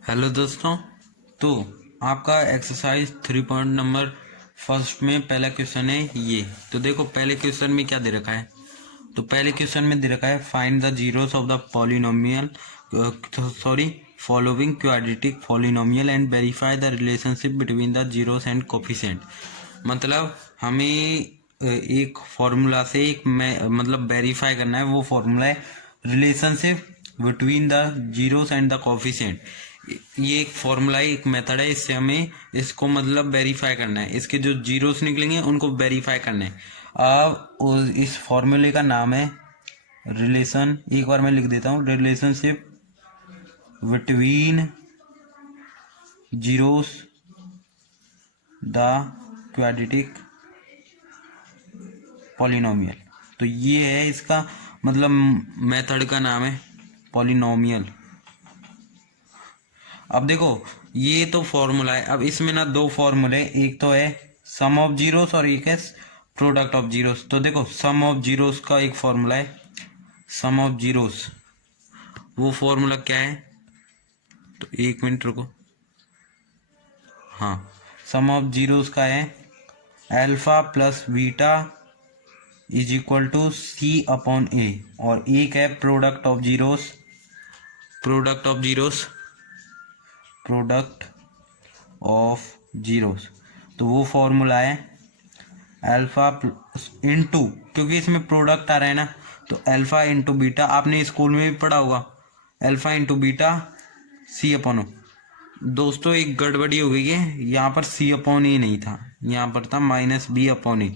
Hello दोस्तों। तो आपका एक्सरसाइज 3 पॉइंट नंबर फर्स्ट में पहला क्वेश्चन है ये। तो देखो पहले क्वेश्चन में क्या दे रखा है। तो पहले क्वेश्चन में दे रखा है find the zeros of the polynomial following quadratic polynomial and verify the relationship between the zeros and coefficient. मतलब हमें एक फॉर्मूला से मतलब वेरीफाई करना है। वो फॉर्मूला है relationship between the zeros and the coefficient. ये एक फॉर्मूला है, एक मेथड है, इससे हमें इसको मतलब वेरीफाई करना है। इसके जो जीरोस निकलेंगे उनको वेरीफाई करना है। अब इस फॉर्मूले का नाम है रिलेशन। एक बार मैं लिख देता हूँ, relationship between zeros the quadratic polynomial. तो ये है इसका मतलब मेथड का नाम है पॉलिनोमियल। अब देखो ये तो फॉर्मूला है। अब इसमें ना दो फॉर्मूले, एक तो है सम ऑफ जीरोस और एक है प्रोडक्ट ऑफ जीरोस। तो देखो सम ऑफ जीरोस का एक फॉर्मूला है सम ऑफ जीरोस। वो फॉर्मूला क्या है, तो एक मिनट रुको। हाँ, सम ऑफ जीरोस का है alpha plus beta is equal to c upon a. और एक है product of zeros, product of zeros, product of zeros. तो वो फॉर्मूला है अल्फा इंटू, क्योंकि इसमें प्रोडक्ट आ रहा है ना, तो अल्फा इंटू बीटा। आपने स्कूल में भी पढ़ा होगा, अल्फा इंटू बीटा सी अपॉन ओ। दोस्तों एक गड़बड़ी हो गई है, यहाँ पर सी अपॉन ए नहीं था, यहाँ पर था माइनस बी अपॉन ए।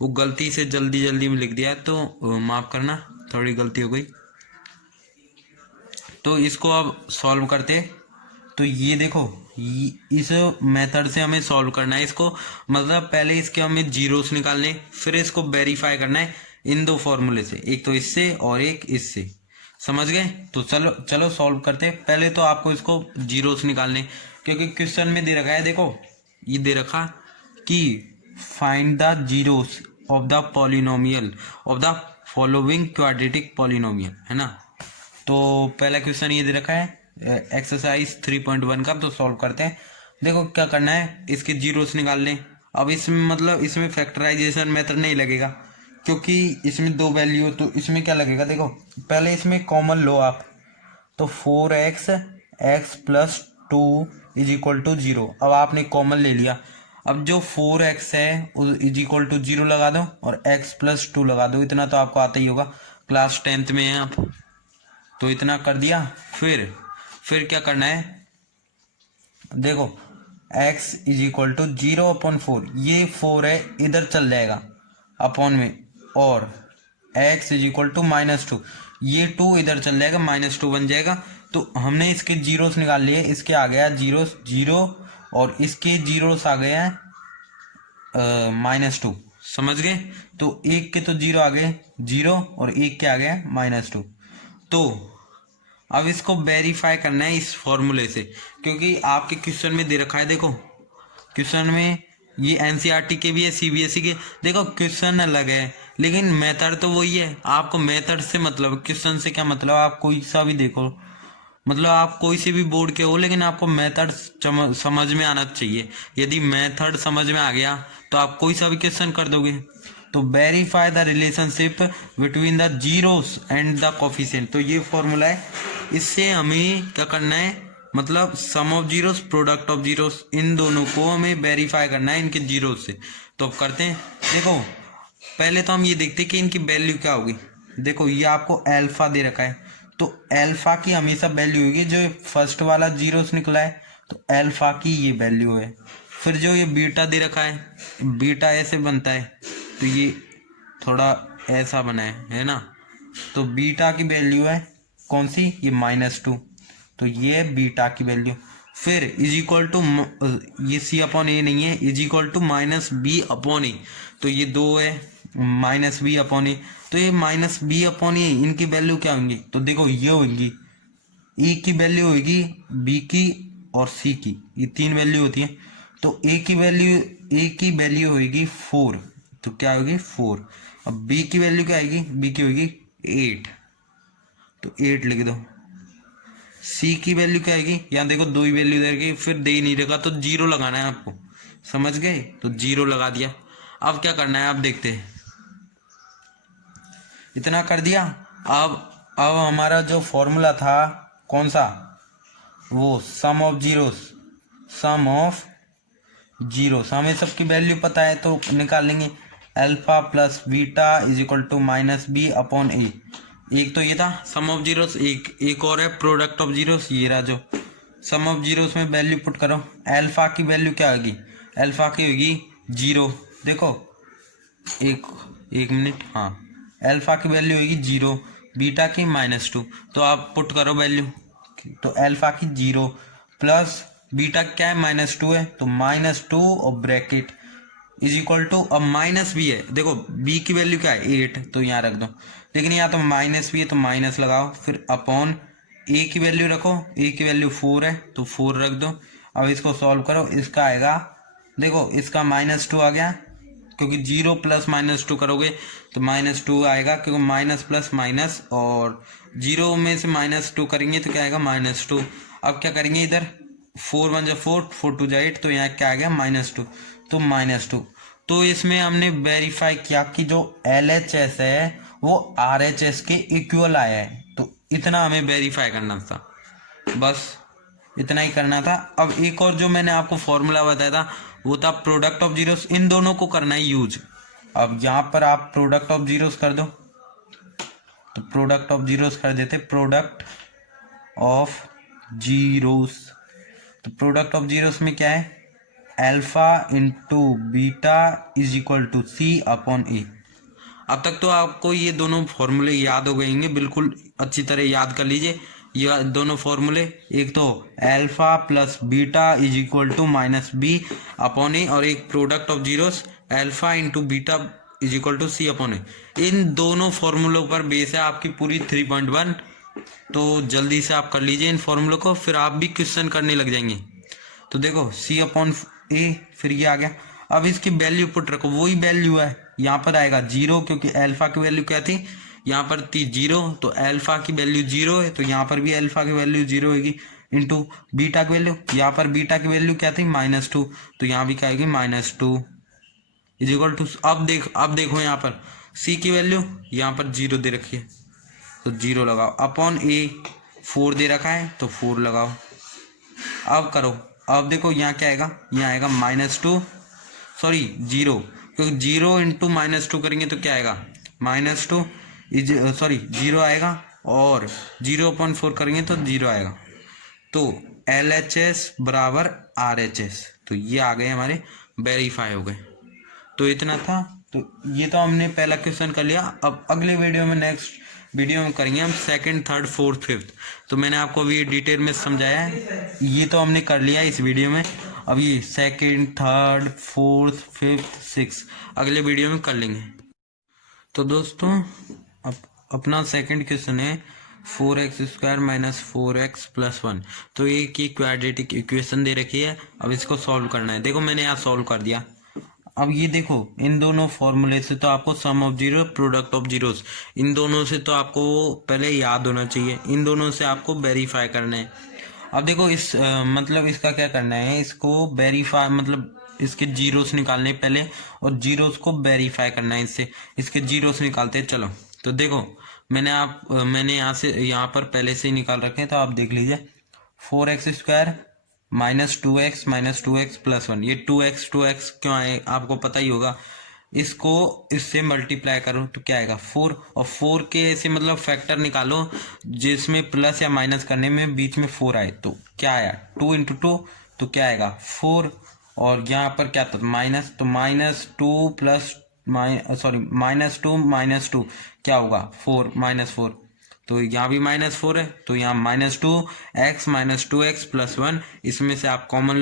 वो गलती से जल्दी जल्दी में लिख दिया, तो माफ करना, थोड़ी गलती हो गई। तो इसको अब सॉल्व करते। तो ये देखो इस मेथड से हमें सॉल्व करना है इसको। मतलब पहले इसके हमें जीरोस निकालने, फिर इसको वेरीफाई करना है इन दो फॉर्मूले से, एक तो इससे और एक इससे। समझ गए? तो चलो चलो सॉल्व करते। पहले तो आपको इसको जीरोस निकालने, क्योंकि क्वेश्चन में दे रखा है, देखो ये दे रखा कि find the zeros of the polynomial of the following quadratic polynomial, है ना। तो पहला क्वेश्चन ये दे रखा है एक्सरसाइज 3.1 का। तो सॉल्व करते हैं। देखो क्या करना है, इसके जीरोस निकाल लें। अब इसमें मतलब इसमें फैक्टराइजेशन मेथड नहीं लगेगा, क्योंकि इसमें दो वैल्यू। तो इसमें क्या लगेगा, देखो पहले इसमें कॉमन लो आप। तो 4x X plus 2 is equal to 0। अब आपने कॉमन ले लिया। अब जो 4x है इज इक्वल टू 0 लगा दो और x प्लस 2 लगा दो। इतना तो आपको आता ही होगा, क्लास 10th में है आप। तो इतना कर दिया। फिर क्या करना है, देखो x is equal to 0 upon 4। ये 4 है, इधर चल जाएगा अपॉन में, और x इज इक्वल टू -2। ये 2 इधर चल जाएगा, -2 बन जाएगा। तो हमने इसके जीरोस निकाल लिए। इसके आ गया जीरोस 0 और इसके जीरोस आ गए हैं -2। समझ गए? तो एक के तो जीरो आ गए 0 और एक के आ गए -2। तो अब इसको वेरीफाई करना है इस फॉर्मूले से, क्योंकि आपके क्वेश्चन में दे रखा है। देखो क्वेश्चन में ये एनसीईआरटी के भी है, सीबीएसई के। देखो क्वेश्चन अलग है लेकिन मेथड तो वही है। आपको मेथड से मतलब, क्वेश्चन से क्या मतलब, आप कोई सा भी देखो, मतलब आप कोई से भी बोर्ड के हो, लेकिन आपको मेथड समझ में आना चाहिए। यदि मेथड समझ में आ गया तो आप कोई सा भी क्वेश्चन कर दोगे। तो verify the relationship between the zeros and the coefficient. तो ये फॉर्मूला है, इससे हमें क्या करना है, मतलब sum of zeros product of zeros, इन दोनों को हमें वेरीफाई करना है इनके जीरोस से। तो अब करते हैं। देखो पहले तो हम ये देखते हैं कि इनकी वैल्यू क्या होगी। देखो ये आपको अल्फा दे रखा है, तो अल्फा की हमेशा वैल्यू होगी, जो फर्स्ट वाला जीरोस निकला है तो अल्फा की ये वैल्यू है। फिर जो ये बीटा दे रखा है, बीटा ऐसे बनता है, तो ये थोड़ा ऐसा बना है ना। तो बीटा की वैल्यू है कौन सी, ये -2। तो ये बीटा की वैल्यू। फिर इज इक्वल टू, ये सी अपॉन ए नहीं है, is equal to -b upon a. तो ये 2 है -b अपॉन ए। तो ये -b अपॉन ए, इनकी वैल्यू क्या होंगी, तो देखो ये होगी ए की वैल्यू होगी, बी की और सी की, ये 3 वैल्यू होती है। तो ए की वैल्यू होगी 4। तो क्या होगी 4। अब बी की वैल्यू क्या आएगी, बी की होगी 8। तो 8 लिख दो। सी की वैल्यू क्या आएगी, यहाँ देखो दो ही वैल्यू दे रखी, फिर दे ही नहीं रखा तो जीरो लगाना है आपको, समझ गए, तो जीरो लगा दिया। अब क्या करना है आप देखते हैं, इतना कर दिया। अब हमारा जो फॉर्मूला था कौन सा, वो sum of zeros, sum of zeros, हमें सबकी वैल्यू पता है तो निकाल लेंगे। Alpha plus beta is equal to minus b upon a, एक तो ये था सम ऑफ जीरोस, एक और है प्रोडक्ट ऑफ जीरोस, ये रहा जो सम ऑफ जीरोस में वैल्यू पुट करो। अल्फा की वैल्यू क्या होगी, अल्फा की होगी जीरो, देखो एक मिनट, हाँ अल्फा की वैल्यू होगी जीरो, बीटा की -2, तो आप पुट करो वैल्यू, तो अल्फा की जीरो प्लस बीटा क्या है -2 है, तो -2 और ब्रैकेट इज इक्वल टू, अब माइनस भी है, देखो बी की वैल्यू क्या है 8, तो यहाँ रख दो, लेकिन यहाँ तो माइनस भी है तो माइनस लगाओ, फिर अपॉन ए की वैल्यू रखो, ए की वैल्यू 4 है तो 4 रख दो। अब इसको सॉल्व करो, इसका आएगा, देखो इसका -2 आ गया, क्योंकि जीरो प्लस -2 करोगे तो -2 आएगा, क्योंकि माइनस प्लस माइनस, और जीरो में से -2 करेंगे तो क्या आएगा -2। अब क्या करेंगे इधर, 4 1 जा 4, 4 2 जा 8, तो यहाँ क्या आ गया -2, तो -2। तो इसमें हमने वेरीफाई किया कि जो LHS है वो RHS के इक्वल आया है, तो इतना हमें वेरीफाई करना था, बस इतना ही करना था। अब एक और जो मैंने आपको फॉर्मूला बताया था वो था प्रोडक्ट ऑफ जीरोस, इन दोनों को करना है यूज। अब यहाँ पर आप प्रोडक्ट ऑफ जीरोस कर दो, तो प्रोडक्ट ऑफ जीरोस कर देते, प्रोडक्ट ऑफ जीरोस, तो प्रोडक्ट ऑफ जीरोस में क्या है, alpha into beta is equal to c upon a. अब तक तो आपको ये दोनों फॉर्मूले याद हो गए होंगे, बिल्कुल अच्छी तरह याद कर लीजिए ये दोनों फॉर्मूले, एक तो alpha plus beta is equal to minus b upon a, और एक product of zeros alpha into beta is equal to c upon a. इन दोनों फॉर्मूलों पर बेस है आपकी पूरी 3.1, तो जल्दी से आप कर लीजिए इन फॉर्मूलों को, फिर आप भी क्वेश्चन करने लग जाएंगे। तो देखो सी अपॉन ए, फिर ये आ गया, अब इसकी वैल्यू पुट रखो, वही वैल्यू है, यहाँ पर आएगा जीरो, क्योंकि अल्फा की वैल्यू क्या थी, यहाँ पर थी जीरो, तो अल्फा की वैल्यू जीरो है, तो यहाँ पर भी अल्फा की वैल्यू जीरो होगी, इंटू बीटा की वैल्यू, यहाँ पर बीटा की वैल्यू क्या थी -2, तो यहाँ भी क्या आएगी -2 इज इक्वल टू, अब देखो यहाँ पर सी की वैल्यू यहाँ पर जीरो दे रखी है, तो जीरो लगाओ, अपॉन ए 4 दे रखा है तो 4 लगाओ। अब करो, अब देखो यहाँ क्या आएगा, यहाँ आएगा -2, सॉरी जीरो, क्योंकि जीरो इंटू -2 करेंगे तो क्या आएगा -2 इज, सॉरी जीरो आएगा, और 0/4 करेंगे तो जीरो आएगा, तो LHS बराबर RHS, तो ये आ गए हमारे, वेरीफाई हो गए। तो इतना था, तो ये तो हमने पहला क्वेश्चन कर लिया। अब अगले वीडियो में, नेक्स्ट वीडियो में करेंगे हम सेकंड, थर्ड, फोर्थ, फिफ्थ। तो मैंने आपको अभी डिटेल में समझाया है, ये तो हमने कर लिया इस वीडियो में, अभी second, third, fourth, fifth, six अगले वीडियो में कर लेंगे। तो दोस्तों अपना सेकंड क्वेश्चन है 4x² माइनस 4x प्लस 1, तो ये की क्वाड्रेटिक इक्वेशन दे रखी है, अब इसको सॉल्व करना है। देखो मैंने यहाँ सॉल्व कर दिया। अब ये देखो इन दोनों फॉर्मूले से तो आपको sum of zero, product of zeros, इन दोनों से तो आपको पहले याद होना चाहिए, इन दोनों से आपको वेरीफाई करना है। अब देखो इस मतलब इसका क्या करना है, इसको वेरीफाई मतलब इसके जीरोस निकालने पहले, और जीरोस को वेरीफाई करना है इससे, इसके जीरोस निकालते हैं। चलो तो देखो मैंने यहाँ से यहाँ पर पहले से ही निकाल रखे हैं, तो आप देख लीजिए 4x² माइनस 2x प्लस 1, ये 2x क्यों आए आपको पता ही होगा, इसको इससे मल्टीप्लाई करो तो क्या आएगा 4, और 4 के ऐसे मतलब फैक्टर निकालो जिसमें प्लस या माइनस करने में बीच में 4 आए, तो क्या आया 2 इंटू 2, तो क्या आएगा 4, और यहाँ पर क्या था माइनस, तो -2 प्लस -2 क्या होगा 4 -4, तो यहाँ भी -4 है, तो यहाँ -2x माइनस 2x प्लस 1, इसमें से आप कॉमन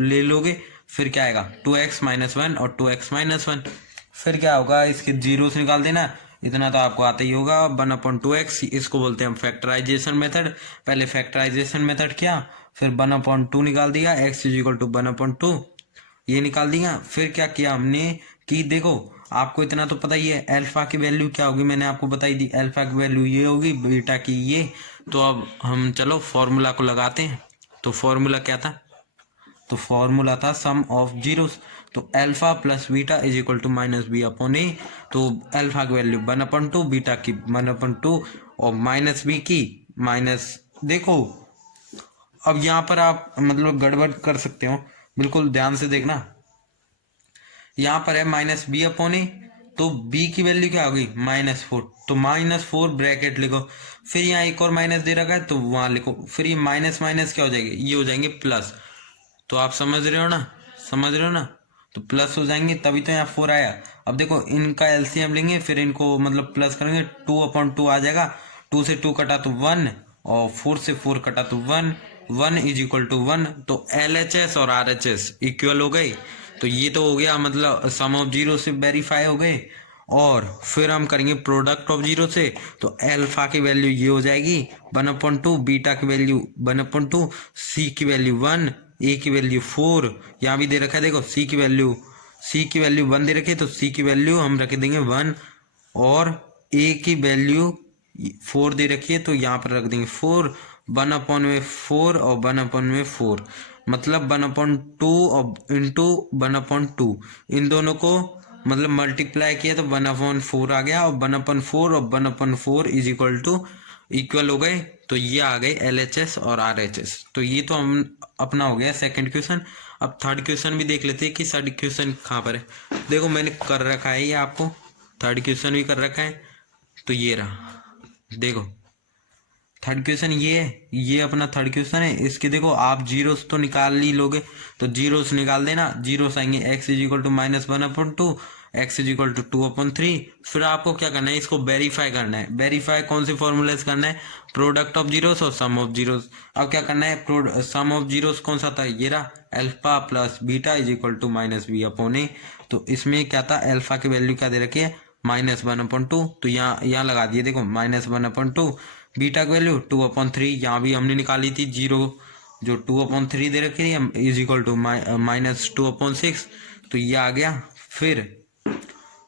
ले लोगे, फिर क्या आएगा 2x माइनस 1 और 2x माइनस 1, फिर क्या होगा इसके जीरो से निकाल देना, इतना तो आपको आता ही होगा 1/2x, इसको बोलते हैं हम फैक्टराइजेशन मेथड। पहले फैक्टराइजेशन मेथड किया, फिर 1/2 निकाल दिया, x इज इक्वल टू 1/2 ये निकाल दिया। फिर क्या किया हमने कि देखो आपको इतना तो पता ही है अल्फा की वैल्यू क्या होगी, मैंने आपको बताई दी, अल्फा की वैल्यू ये होगी, बीटा की ये। तो अब हम चलो फॉर्मूला को लगाते हैं। तो फॉर्मूला क्या था, तो फॉर्मूला था सम ऑफ जीरोस। तो alpha plus beta is equal to minus b upon a. तो अल्फा की वैल्यू 1/2, बीटा की 1/2 और माइनस बी की माइनस, देखो अब यहाँ पर आप मतलब गड़बड़ कर सकते हो, बिल्कुल ध्यान से देखना। यहाँ पर है माइनस बी अपॉन ए, तो बी की वैल्यू क्या होगी -4, तो -4 ब्रैकेट लिखो, फिर यहाँ एक और माइनस दे रखा है तो वहां लिखो, फिर ये माइनस माइनस क्या हो जाएगी, ये हो जाएंगे प्लस। तो आप समझ रहे हो ना, समझ रहे हो ना, तो प्लस हो जाएंगे, तभी तो यहाँ 4 आया। अब देखो इनका एलसीएम लेंगे, फिर इनको मतलब प्लस करेंगे, 2/2 आ जाएगा, 2 से 2 कटा तो 1 और 4 से 4 कटा तो 1, 1 इज इक्वल टू 1। तो LHS और RHS इक्वल हो गए। तो ये तो हो गया मतलब सम ऑफ जीरो से वेरीफाई हो गए। और फिर हम करेंगे प्रोडक्ट ऑफ जीरो से, तो अल्फा की वैल्यू ये हो जाएगी 1/2, बीटा की वैल्यू 1/2, सी की वैल्यू 1, ए की वैल्यू 4, यहाँ भी दे रखा है देखो सी की वैल्यू 1 दे रखी है, तो सी की वैल्यू हम रख देंगे 1, और ए की वैल्यू 4 दे रखी है, तो यहाँ पर रख देंगे 4, 1/4 और 1/4, मतलब 1/2 और इंटू 1/2, इन दोनों को मतलब मल्टीप्लाई किया तो 1/4 आ गया, और 1/4 और 1/4 इज इक्वल टू इक्वल हो गए। तो ये आ गए LHS और RHS। तो ये तो हम अपना हो गया सेकंड क्वेश्चन। अब थर्ड क्वेश्चन भी देख लेते हैं कि थर्ड क्वेश्चन कहाँ पर है। देखो मैंने कर रखा है ये, आपको थर्ड क्वेश्चन भी कर रखा है, तो ये रहा, देखो थर्ड क्वेश्चन ये है, ये अपना थर्ड क्वेश्चन है। इसके देखो आप जीरोस तो निकाल ही लोगे, तो जीरोस निकाल देना, जीरोस आएंगे x is equal to -1/2, x is equal to 2/3। फिर आपको क्या करना है, इसको वेरीफाई करना है। वेरीफाई कौन से फॉर्मूले से करना है, प्रोडक्ट ऑफ जीरोस और सम ऑफ जीरोस। अब क्या करना है, सम ऑफ जीरोस कौन सा था, ये रहा, alpha plus beta is equal to -b/a। तो इसमें क्या था, अल्फा की वैल्यू क्या दे रखी है -1/2, तो यहाँ लगा दिए देखो -1/2, बीटा की वैल्यू 2/3, यहाँ भी हमने निकाली थी जीरो, जो 2/3 दे रखी है इज इक्वल टू -2/6, तो ये आ गया। फिर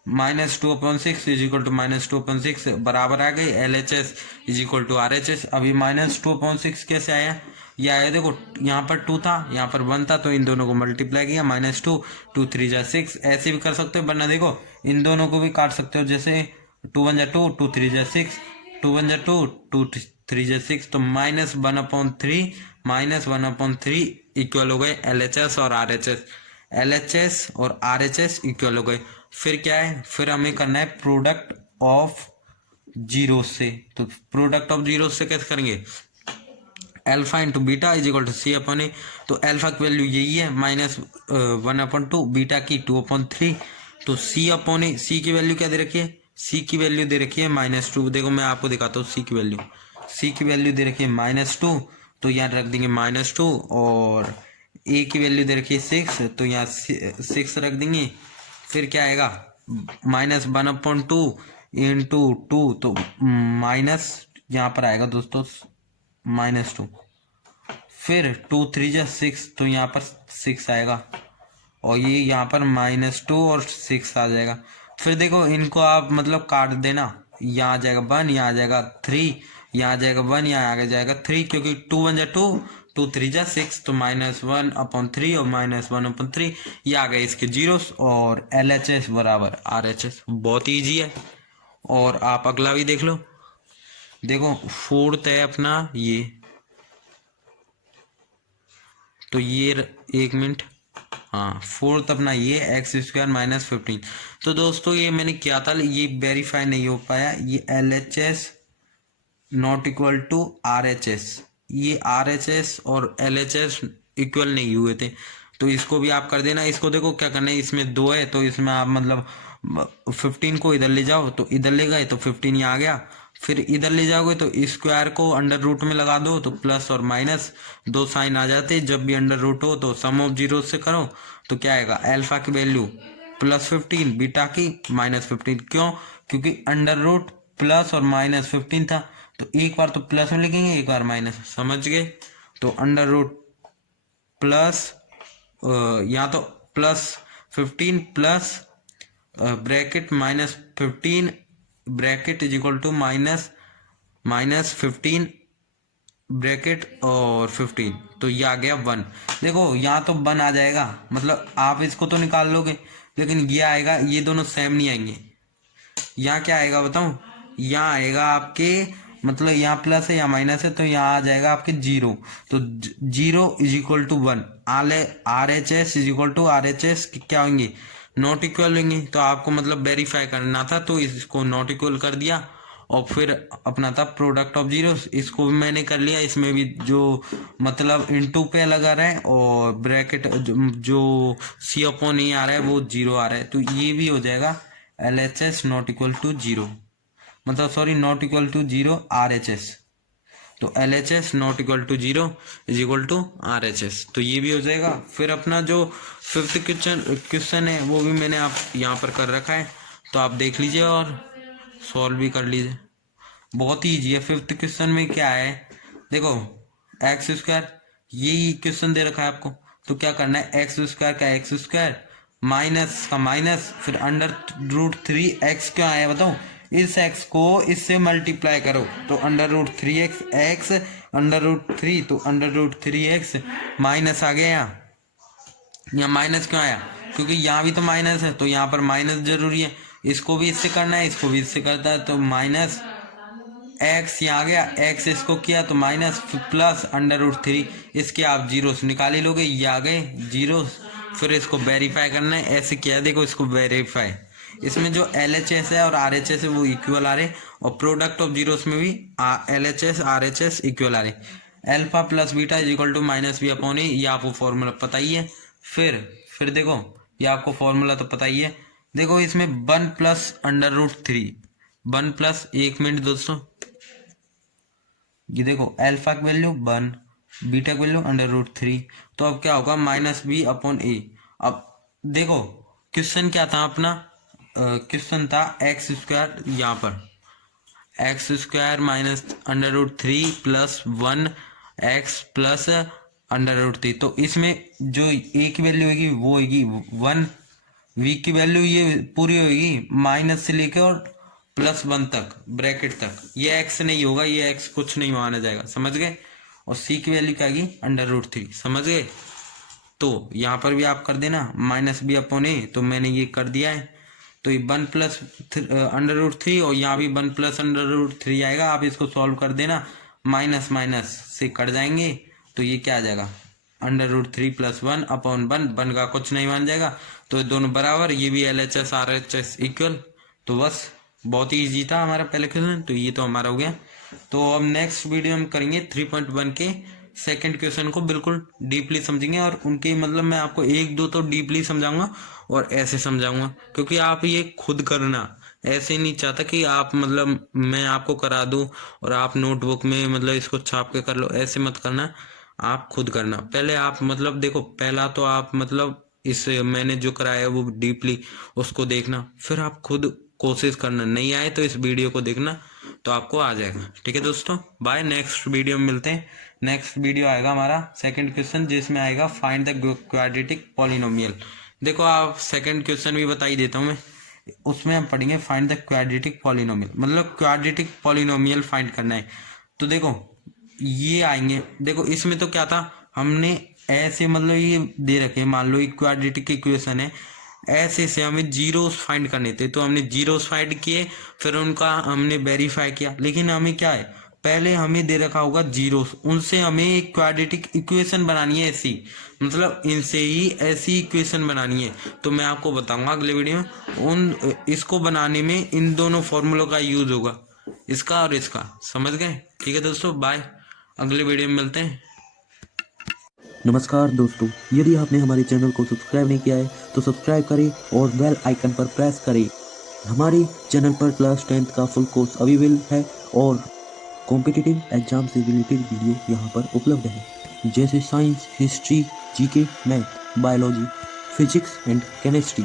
-2/6 इज इक्वल टू -2/6 बराबर आ गई LHS is equal to RHS। अभी -2/6 कैसे आया, ये आया देखो, यहाँ पर 2 था, यहाँ पर 1 था, तो इन दोनों को मल्टीप्लाई किया, -2, 2 3 जा 6, ऐसे भी कर सकते हो, वरना देखो इन दोनों को भी काट सकते हो, जैसे 2 1 जा 2, 2 3 जा 6, 2 1 जा 2, 2 3 जा 6, तो -1/3 इक्वल हो गए LHS और RHS। LHS और RHS इक्वल हो गए। फिर क्या है, फिर हमें करना है प्रोडक्ट ऑफ जीरो से। तो प्रोडक्ट ऑफ जीरो से कैसे करेंगे, alpha into beta is equal to c upon a. तो अल्फा की वैल्यू यही है -1/2, बीटा की 2/3, तो सी अपॉन ए, सी की वैल्यू क्या दे रखी है, सी की वैल्यू दे रखी है -2। देखो मैं आपको दिखाता हूँ सी की वैल्यू, सी की वैल्यू दे रखी है -2, तो यहाँ रख देंगे -2, और ए की वैल्यू दे रखी है 6, तो यहाँ 6 रख देंगे। फिर क्या आएगा, -1/2 इंटू 2, तो माइनस यहाँ पर आएगा दोस्तों -2, फिर 2 3 जा 6, तो यहाँ पर 6 आएगा, और ये यहाँ पर -2 और 6 आ जाएगा। फिर देखो इनको आप मतलब काट देना, यहाँ आ जाएगा 1, यहाँ आ जाएगा 3, यहाँ आ जाएगा 1, यहाँ आ जाएगा 3, क्योंकि 2 1 जा 2, 2 3 जा 6, तो -1/3 और -1/3 ये आ गए इसके जीरोस। और LHS बराबर RHS, बहुत ईजी है। और आप अगला भी देख लो, देखो फोर्थ है अपना ये, तो ये 1 मिनट, हाँ फोर्थ अपना ये x² -15। तो दोस्तों ये मैंने किया था, ये वेरीफाई नहीं हो पाया, ये LHS not equal to RHS, ये RHS और LHS इक्वल नहीं हुए थे, तो इसको भी आप कर देना। इसको देखो क्या करना है, इसमें 2 है, तो इसमें आप मतलब 15 को इधर ले जाओ, तो इधर ले गए तो 15 यहाँ आ गया, फिर इधर ले जाओगे तो स्क्वायर को अंडर रूट में लगा दो, तो प्लस और माइनस 2 साइन आ जाते। जब भी अंडर रूट हो तो सम ऑफ जीरो से करो, तो क्या आएगा, अल्फा की वैल्यू +15, बीटा की -15। क्यों, क्योंकि अंडर रूट प्लस और -15 था, तो एक बार तो प्लस में लिखेंगे, एक बार माइनस, समझ गए। तो अंडर रूट प्लस यहाँ तो +15 plus bracket -15 bracket is equal to -15 bracket और 15, तो ये आ गया 1। देखो यहाँ तो 1 आ जाएगा, मतलब आप इसको तो निकाल लोगे, लेकिन ये आएगा, ये दोनों सेम नहीं आएंगे। यहाँ क्या आएगा बताऊं, यहाँ आएगा आपके, मतलब यहाँ प्लस है यहाँ माइनस है, तो यहाँ आ जाएगा आपके 0। तो 0 is equal to 1। RHS is equal to RHS क्या होंगे, नॉट इक्वल होंगे। तो आपको मतलब वेरीफाई करना था, तो इसको नॉट इक्वल कर दिया, और फिर अपना था प्रोडक्ट ऑफ जीरोस, इसको भी मैंने कर लिया। इसमें भी जो मतलब इनटू पे लगा रहा है, और ब्रैकेट जो C/E आ रहा है वो 0 आ रहा है, तो ये भी हो जाएगा LHS नॉट इक्वल टू 0, मतलब sorry not equal to 0 RHS। तो LHS not equal to 0 is equal to RHS, तो ये भी हो जाएगा। फिर अपना जो 5th क्वेश्चन है वो भी मैंने आप यहाँ पर कर रखा है, तो आप देख लीजिए और सॉल्व भी कर लीजिए। बहुत ही ईजी है। 5th क्वेश्चन में क्या है, देखो x², यही क्वेश्चन दे रखा है आपको, तो क्या करना है, x² का x², माइनस का माइनस, फिर √3x क्या आया बताओ, इस x को इससे मल्टीप्लाई करो, तो √3x x √3, तो √3x माइनस आ गया। यहाँ माइनस क्यों आया, क्योंकि यहाँ भी तो माइनस है, तो यहाँ पर माइनस जरूरी है। इसको भी इससे करना है, इसको भी इससे करता है, तो माइनस x यहाँ आ गया, x इसको किया तो माइनस, प्लस √3, इसके आप जीरोस निकाल ही लोगे, ये आ गए जीरोस। फिर इसको वेरीफाई करना है, ऐसे किया है, देखो इसको वेरीफाई, इसमें जो LHS है और RHS है वो इक्वल आ रहे, और प्रोडक्ट ऑफ जीरोस में भी LHS RHS इक्वल आ रहे। Alpha plus beta is equal to -b/a, ये आपको फॉर्मूला पता ही है। फिर देखो ये आपको फॉर्मूला तो पता ही है। देखो इसमें 1 प्लस √3, 1 प्लस, 1 मिनट दोस्तों, ये देखो अल्फा की वैल्यू 1, बीटा की वैल्यू √3, तो अब क्या होगा -b/a। अब देखो क्वेश्चन क्या था अपना, क्वेश्चन था x², यहाँ पर x² minus √3 plus 1 x plus √3, तो इसमें जो a की वैल्यू होगी वो होगी 1, v की वैल्यू ये पूरी होगी माइनस से लेकर और +1 तक, ब्रैकेट तक, ये x नहीं होगा, ये x कुछ नहीं माना जाएगा, समझ गए। और c की वैल्यू क्या आएगी √3, समझ गए। तो यहाँ पर भी आप कर देना -b/a, तो मैंने ये कर दिया है, तो ये 1 प्लस √3, और यहाँ भी 1 प्लस √3 आएगा। आप इसको सॉल्व कर देना, माइनस माइनस से कट जाएंगे, तो ये क्या आ जाएगा √3 + 1/1 का कुछ नहीं मान जाएगा, तो दोनों बराबर, ये भी LHS RHS इक्वल। तो बस बहुत ही ईजी था हमारा पहले क्वेश्चन, तो ये तो हमारा हो गया। तो अब नेक्स्ट वीडियो हम करेंगे 3.1 के सेकंड क्वेश्चन को बिल्कुल डीपली समझेंगे, और उनके मतलब मैं आपको 1-2 तो डीपली समझाऊंगा और ऐसे समझाऊंगा, क्योंकि आप ये खुद करना, ऐसे नहीं चाहता कि आप मतलब मैं आपको करा दूं और आप नोटबुक में मतलब इसको छाप के कर लो, ऐसे मत करना, आप खुद करना। पहले आप मतलब देखो, पहला तो आप मतलब इस मैंने जो कराया है वो डीपली उसको देखना, फिर आप खुद कोशिश करना, नहीं आए तो इस वीडियो को देखना, तो आपको आ जाएगा। ठीक है दोस्तों, बाय, नेक्स्ट वीडियो में मिलते हैं। नेक्स्ट वीडियो आएगा हमारा सेकंड क्वेश्चन, जिसमें आएगा फाइंड द क्वाड्रेटिक पॉलिनोमियल। देखो आप सेकंड क्वेश्चन भी बता ही देता हूँ मैं, उसमें हम पढ़ेंगे फाइंड द क्वाड्रेटिक पॉलिनोमियल, मतलब क्वाड्रेटिक पॉलिनोमियल फाइंड करना है। तो देखो ये आएंगे, देखो इसमें तो क्या था, हमने ऐसे मतलब ये दे रखे, मान लो एक क्वाड्रेटिक इक्वेशन है, ऐसे से हमें जीरोस फाइंड करने थे, तो हमने जीरोस फाइंड किए, फिर उनका हमने वेरीफाई किया। लेकिन हमें क्या है, पहले हमें दे रखा होगा जीरोस, उनसे हमें एक क्वाड्रेटिक इक्वेशन बनानी है ऐसी, मतलब इनसे ही ऐसी इक्वेशन बनानी है। तो मैं आपको बताऊंगा अगले वीडियो में, इसको बनाने में इन दोनों फॉर्मूलों का यूज होगा, इसका और इसका, समझ गए। ठीक है दोस्तों, बाय, अगले वीडियो में मिलते हैं। नमस्कार दोस्तों, यदि आपने हमारे चैनल को सब्सक्राइब नहीं किया है तो सब्सक्राइब करें और बेल आइकन पर प्रेस करें। हमारे चैनल पर क्लास 10th का फुल कोर्स अवेलेबल है, और कॉम्पिटिटिव एग्जाम से रिलेटेड वीडियो यहाँ पर उपलब्ध है, जैसे science, history, GK, math, biology, physics and chemistry.